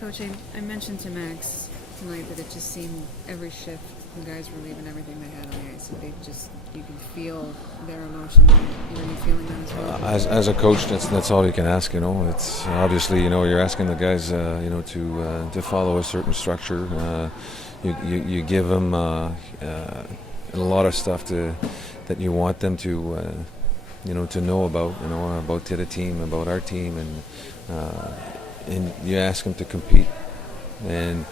Coach, I mentioned to Max tonight that it just seemed every shift the guys were leaving everything they had on the ice. You can feel their emotion. Were you feeling that as well? As a coach, that's all you can ask. It's obviously you're asking the guys to follow a certain structure. You give them a lot of stuff that you want them to know about the team, about our team, and you ask them to compete. And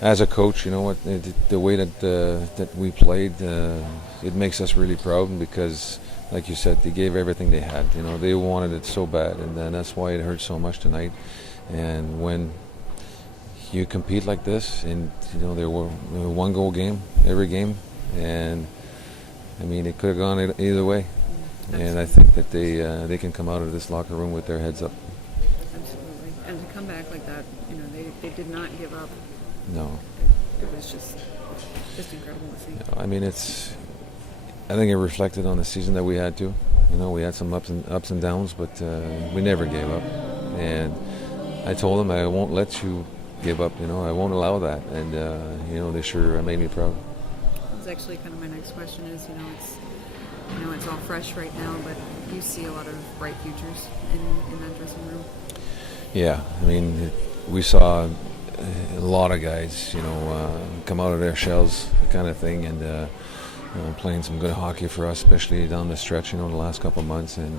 as a coach, the way that we played, it makes us really proud because, like you said, they gave everything they had. They wanted it so bad, and that's why it hurt so much tonight. And when you compete like this, and there were one goal game every game, and I mean it could have gone either way. And I think that they can come out of this locker room with their heads up. Absolutely, and to come back like that, they did not give up. No. It was just incredible to see. I mean, I think it reflected on the season that we had too. We had some ups and downs, but we never gave up. And I told them I won't let you give up. I won't allow that. And they sure made me proud. That's actually kind of my next question. Is it's all fresh right now, but you see a lot of bright futures in that dressing room. Yeah, I mean, we saw a lot of guys, come out of their shells, kind of thing, and playing some good hockey for us, especially down the stretch, the last couple of months. And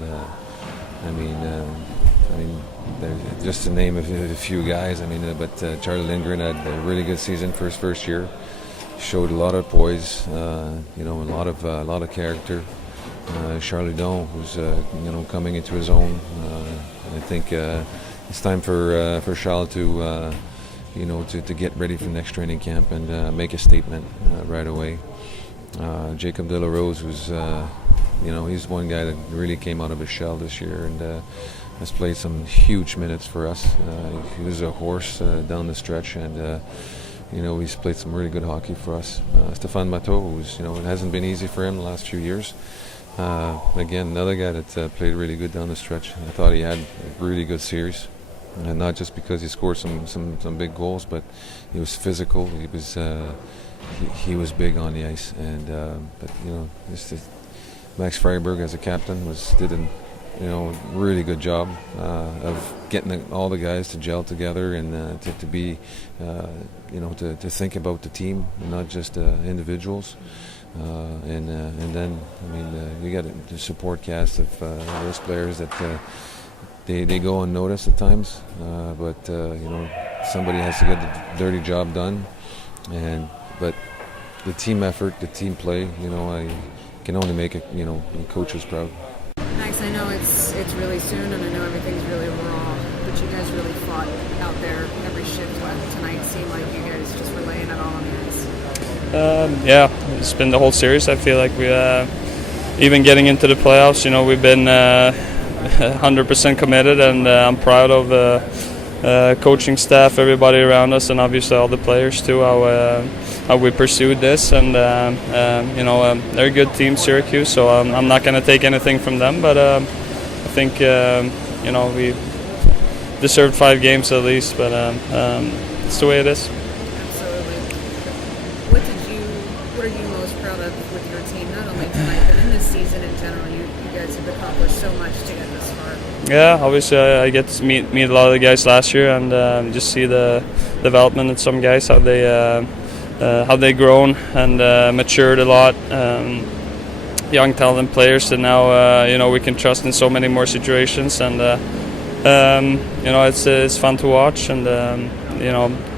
I mean, just to name a few guys. But Charlie Lindgren had a really good season for his first year. Showed a lot of poise, a lot of character. Charlie Don, who's coming into his own. I think it's time for Charles to get ready for next training camp and make a statement right away. Jacob De La Rose, who's he's one guy that really came out of his shell this year and has played some huge minutes for us. He was a horse down the stretch, and he's played some really good hockey for us. Stéphane Matteau, who's it hasn't been easy for him the last few years. Again, another guy that played really good down the stretch. I thought he had a really good series. And not just because he scored some big goals, but he was physical. He was big on the ice, and Max Friberg as a captain did a really good job of getting all the guys to gel together and to be to think about the team and not just individuals. And then we got the support cast of those players that. They go unnoticed at times, but somebody has to get the dirty job done. But the team effort, the team play, I can only make coaches proud. Max, I know it's really soon, and I know everything's really raw, but you guys really fought out there every shift tonight. It seemed like you guys just were laying it all on the ice. Yeah, it's been the whole series. I feel like we, even getting into the playoffs, we've been 100% committed, and I'm proud of the coaching staff, everybody around us, and obviously all the players too, how we pursued this. And they're a good team, Syracuse, so I'm not going to take anything from them, but I think we deserved 5 games at least, but it's the way it is. Absolutely. What are you most proud of with your team, not only tonight, but in this season in general? You guys have accomplished so much to get this far. Yeah, obviously I get to meet a lot of the guys last year, and just see the development of some guys, how they grown and matured a lot. Young talent players that now we can trust in so many more situations, and it's fun to watch, and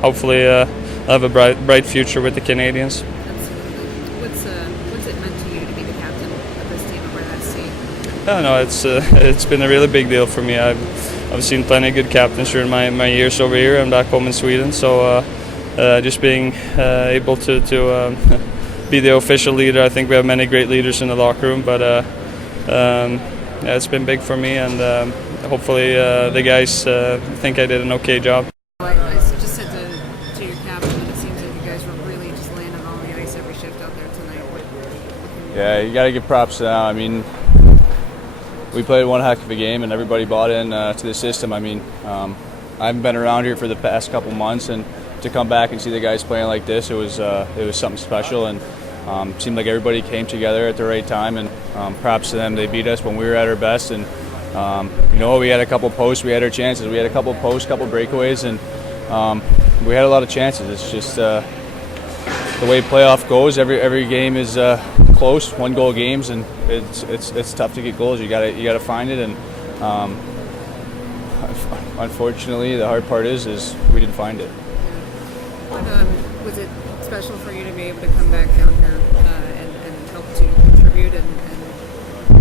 hopefully have a bright future with the Canadians. What's it meant to you to be the captain of this team and wear that seat? I don't know, it's been a really big deal for me. I've seen plenty of good captains during my years over here and back home in Sweden. So just being able to be the official leader, I think we have many great leaders in the locker room. But it's been big for me, and hopefully the guys think I did an okay job. I just said to your captain that it seems like you guys were really just laying it on the ice every shift out there tonight. Yeah, you got to give props to them. I mean, we played one heck of a game, and everybody bought in to the system. I mean, haven't been around here for the past couple months, and to come back and see the guys playing like this, it was something special, and seemed like everybody came together at the right time, and props to them. They beat us when we were at our best, and we had a couple posts, we had our chances, we had a couple posts, couple breakaways, and we had a lot of chances. It's just the way playoff goes. Every game is close, 1-goal games, and it's tough to get goals. You gotta find it, and unfortunately, the hard part is we didn't find it. Was it special for you to be able to come back down here and help to contribute and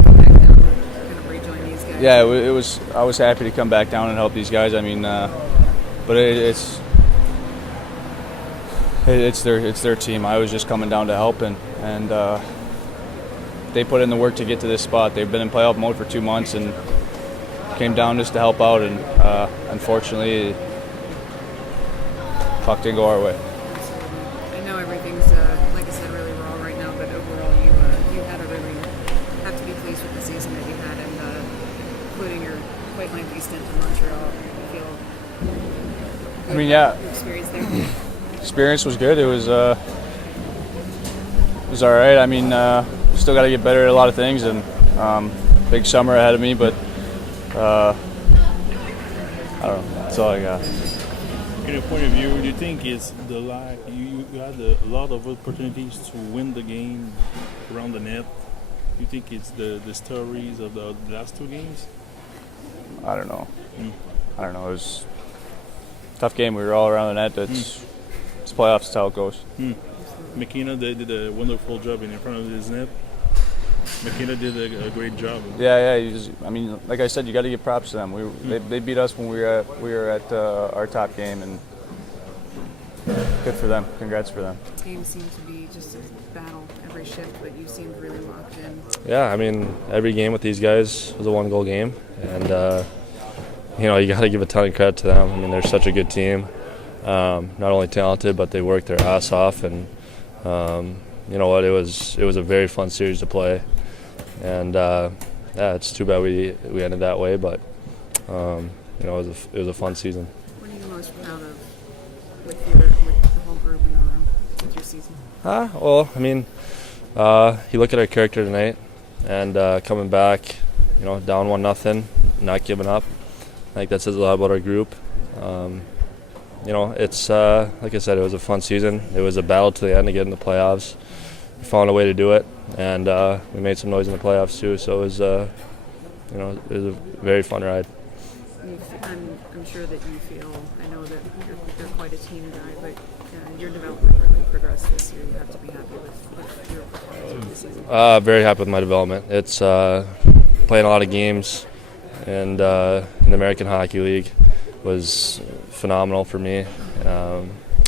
come back down and kind of rejoin these guys? Yeah, it was. I was happy to come back down and help these guys. I mean, but it's their team. I was just coming down to help, and they put in the work to get to this spot. They've been in playoff mode for 2 months and came down just to help out, and unfortunately, puck didn't go our way. Absolutely. I know everything's, like I said, really raw right now, but overall you had to really have to be pleased with the season that you had, and including your quite lengthy stint in Montreal. I feel I mean, yeah. Your experience there. Experience was good. It was all right. I mean, still got to get better at a lot of things, and big summer ahead of me. But I don't know. That's all I got. In your point of view, do you think it's the lack? You had a lot of opportunities to win the game around the net. Do you think it's the stories of the last 2 games? I don't know. I don't know. It was a tough game. We were all around the net. It's playoffs. That's how it goes. McKenna did a wonderful job in front of his net. McKenna did a great job. Yeah. I mean, like I said, you got to give props to them. They beat us when we were at our top game, and good for them. Congrats for them. The team seemed to be just a battle every shift, but you seemed really locked in. Yeah, I mean, every game with these guys was a 1-goal game, and you got to give a ton of credit to them. I mean, they're such a good team. Not only talented, but they worked their ass off, and you know what? It was a very fun series to play, and it's too bad we ended that way, but it was a fun season. What are you most proud of with the whole group and with your season? Well, I mean, you look at our character tonight, and coming back, down 1-0, not giving up. I think that says a lot about our group. It's like I said, it was a fun season. It was a battle to the end to get in the playoffs. We found a way to do it, and we made some noise in the playoffs too. So it was a very fun ride. I'm sure that you feel. I know that you're quite a team guy, but your development really progressed this year. You have to be happy with your performance this season. Very happy with my development. It's playing a lot of games, and in the American Hockey League was phenomenal for me.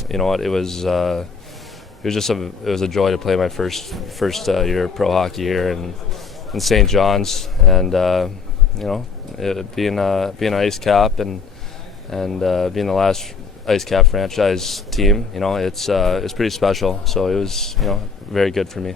You know what? It was a joy to play my first year pro hockey here in St. John's, and being an IceCap and being the last IceCap franchise team. It's pretty special. So it was very good for me.